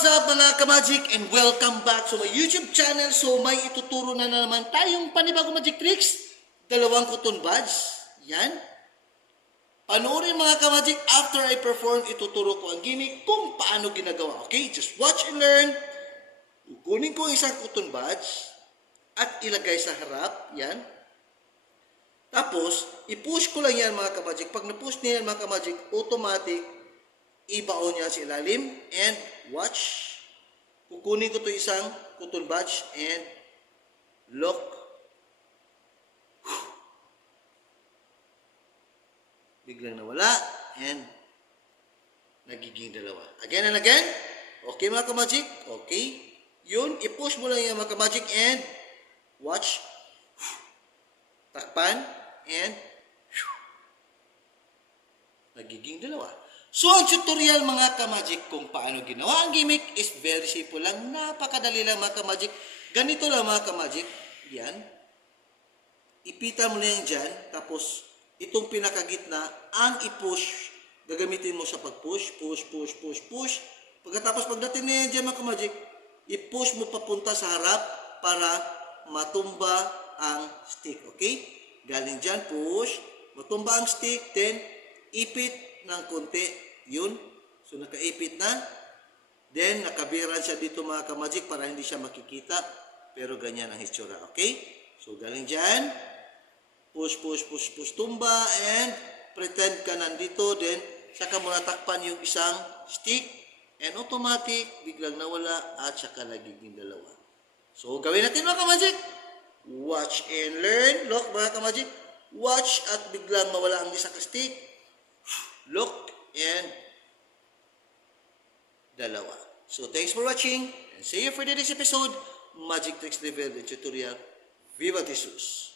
What's up mga ka-magic and welcome back to my YouTube channel. So may ituturo na naman tayong panibagong magic tricks. Dalawang cotton buds. Yan. Panoorin mga ka-magic, after I perform, ituturo ko ang gimmick kung paano ginagawa. Okay? Just watch and learn. Kukunin ko isang cotton buds at ilagay sa harap. Yan. Tapos, i-push ko lang yan mga ka-magic. Pag na-push niya yan mga ka-magic, automatic, ibaon niya sa ilalim and watch. Kukunin ko to isang cotton buds and look. Biglang nawala and nagiging dalawa. Again and again. Okay mga ka-magic? Okay. Yun, i-push mo lang yan mga ka-magic and watch. Takpan and nagiging dalawa. So, ang tutorial mga ka-magic kung paano ginawa ang gimmick is very simple lang. Napakadali lang mga ka-magic. Ganito lang mga ka-magic. Yan. Ipita mo lang yan dyan. Tapos, itong pinakagitna, ang i-push. Gagamitin mo sa pag-push. Push, push, push, push. Pagkatapos, pagdating na yan dyan mga ka-magic, i-push mo papunta sa harap para matumba ang stick. Okay? Galing dyan, push. Matumba ang stick. Then, ipit ng konti, yun. So, nakaipit na. Then, nakabiran siya dito mga ka-magic para hindi siya makikita. Pero ganyan ang hitsura, okay? So, galing dyan. Push, push, push, push, tumba. And, pretend ka nandito. Then, saka mo natakpan yung isang stick. And automatic, biglang nawala at saka nagiging dalawa. So, gawin natin mga ka-magic. Watch and learn. Look mga ka-magic. Watch at biglang mawala ang isang stick. Look and dalawa. So, thanks for watching and see you for the next episode. Magic Tricks Level and Tutorial. Viva Jesus!